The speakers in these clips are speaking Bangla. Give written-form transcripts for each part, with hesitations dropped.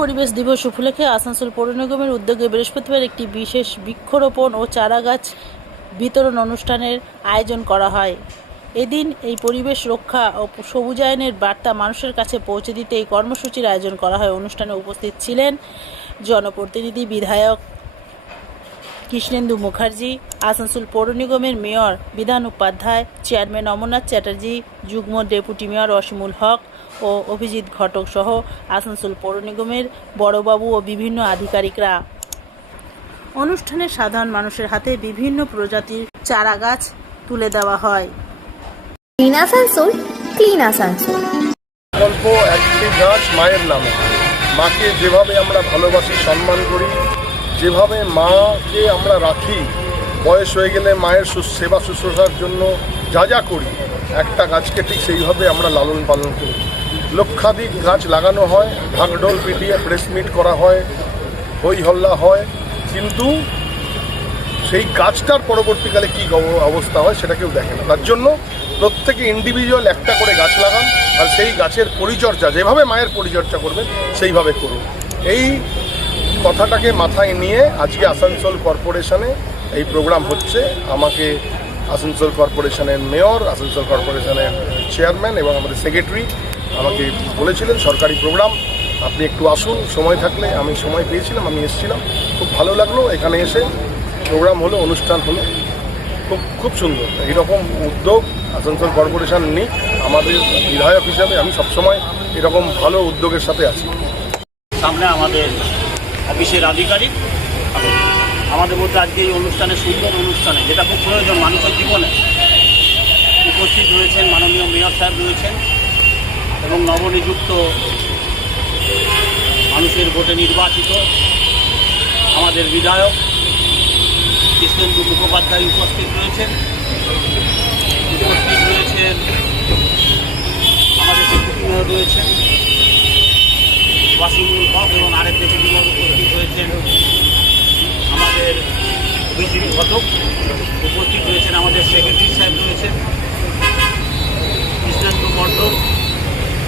পরিবেশ দিবস উপলক্ষে আসানসোল পৌর নিগমের উদ্যোগে বৃহস্পতিবার একটি বিশেষ বৃক্ষরোপণ ও চারাগাছ বিতরণ অনুষ্ঠানের আয়োজন করা হয়। এদিন এই পরিবেশ রক্ষা ও সবুজায়নের বার্তা মানুষের কাছে পৌঁছে দিতে এই কর্মসূচির আয়োজন করা হয়। অনুষ্ঠানে উপস্থিত ছিলেন জনপ্রতিনিধি বিধায়ক কৃষ্ণেন্দু মুখার্জি, আসানসোল পৌর নিগমের মেয়র বিধান উপাধ্যায়, চেয়ারম্যান অমরনাথ চ্যাটার্জি, যুগ্ম ডেপুটি মেয়র অসীমুল হক ও অভিজিৎ ঘটক সহ আসানসোল পৌর নিগমের বড়বাবু ও বিভিন্ন আধিকারিকরা। অনুষ্ঠানে সাধারণ মানুষের হাতে বিভিন্ন প্রজাতির চারাগাছ তুলে দেওয়া হয়। Clean Asansol, clean Asansol. অল্প একটি গাছ মায়ের নামে। মাকে যেভাবে আমরা ভালোবাসি, সম্মান করি, যেভাবে মাকে আমরা রাখি, বয়স হয়ে গেলে মায়ের সেবা শুশ্রূষার জন্য যা যা করি, একটা গাছকে ঠিক সেইভাবে আমরা লালন পালন করি। লক্ষাধিক গাছ লাগানো হয়, ঢাকঢোল পিটিয়ে প্রেস মিট করা হয়, হই হল্লা হয়, কিন্তু সেই গাছটার পরবর্তীকালে কী অবস্থা হয় সেটা কেউ দেখে না। তার জন্য প্রত্যেকে ইন্ডিভিজুয়াল একটা করে গাছ লাগান, আর সেই গাছের পরিচর্যা যেভাবে মায়ের পরিচর্যা করবেন সেইভাবে করুন। এই কথাটাকে মাথায় নিয়ে আজকে আসানসোল কর্পোরেশনে এই প্রোগ্রাম হচ্ছে। আমাকে আসানসোল কর্পোরেশনের মেয়র, আসানসোল কর্পোরেশনের চেয়ারম্যান এবং আমাদের সেক্রেটারি আমাকে বলেছিলেন সরকারি প্রোগ্রাম, আপনি একটু আসুন, সময় থাকলে। আমি সময় পেয়েছিলাম, আমি এসেছিলাম, খুব ভালো লাগলো। এখানে এসে প্রোগ্রাম হলো, অনুষ্ঠান হলো, খুব সুন্দর। এইরকম উদ্যোগ আসানসোল কর্পোরেশন নিক। আমাদের বিধায়ক হিসাবে আমি সবসময় এরকম ভালো উদ্যোগের সাথে আছি। সামনে আমাদের অফিসের আধিকারিক আমাদের মধ্যে আজকে এই অনুষ্ঠানে, সুন্দর অনুষ্ঠানে, যেটা খুব প্রয়োজন মানুষের জীবনে, উপস্থিত রয়েছেন মাননীয় মেয়র সাহেব রয়েছেন এবং নবনিযুক্ত মানুষের ভোটে নির্বাচিত আমাদের বিধায়ক কৃষ্ণেন্দু মুখোপাধ্যায় উপস্থিত রয়েছেন আমাদের ডেপুটি মেয়র রয়েছেন অসীমুল হক এবং আরেক ডেপুটি মেয়র উপস্থিত হয়েছেন আমাদের অভিজিৎ ঘটক, উপস্থিত রয়েছেন আমাদের সেক্রেটারি সাহেব রয়েছেন কৃষ্ণেন্দু মণ্ডল,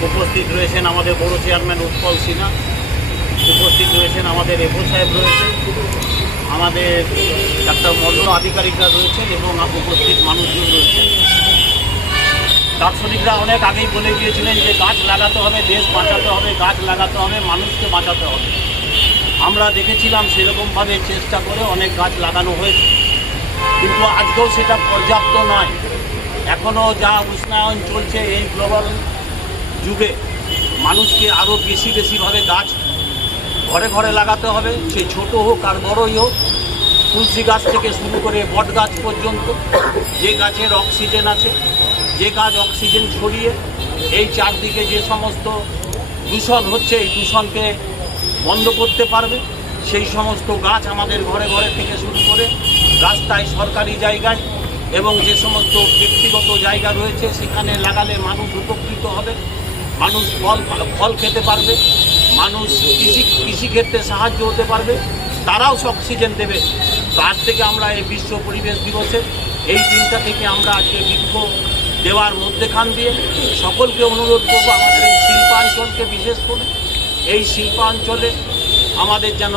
উপস্থিত রয়েছেন আমাদের বড় চেয়ারম্যান উৎপল সিনহা, উপস্থিত রয়েছেন আমাদের এফও সাহেব রয়েছেন, আমাদের ডাক্তার মণ্ডল আধিকারিকরা রয়েছেন এবং উপস্থিত মানুষজন রয়েছেন। দার্শনিকরা অনেক আগেই বলে গিয়েছিলেন যে গাছ লাগাতে হবে, দেশ বাঁচাতে হবে, গাছ লাগাতে হবে, মানুষকে বাঁচাতে হবে। আমরা দেখেছিলাম সেরকমভাবে চেষ্টা করে অনেক গাছ লাগানো হয়েছে, কিন্তু আজকেও সেটা পর্যাপ্ত নয়। এখনও যা উষ্ণায়ন চলছে এই গ্লোবাল যুগে মানুষকে আরও বেশিভাবে গাছ ঘরে ঘরে লাগাতে হবে, সে ছোট হোক আর বড়ই হোক। তুলসী গাছ থেকে শুরু করে বট গাছ পর্যন্ত, যে গাছের অক্সিজেন আছে, যে গাছ অক্সিজেন ছড়িয়ে এই চারদিকে যে সমস্ত দূষণ হচ্ছে এই দূষণকে বন্ধ করতে পারবে, সেই সমস্ত গাছ আমাদের ঘরে ঘরে থেকে শুরু করে রাস্তায়, সরকারি জায়গায় এবং যে সমস্ত ব্যক্তিগত জায়গা রয়েছে সেখানে লাগালে মানুষ উপকৃত হবে, মানুষ ফল খেতে পারবে, মানুষ কৃষিক্ষেত্রে সাহায্য হতে পারবে, তারাও অক্সিজেন দেবে। তো আজ থেকে আমরা এই বিশ্ব পরিবেশ দিবসে এই দিনটা থেকে আমরা আজকে বৃক্ষ দেওয়ার মধ্যেখান দিয়ে সকলকে অনুরোধ করবো, আমাদের এই শিল্পাঞ্চলকে বিশেষ করে, এই শিল্পাঞ্চলে আমাদের যেন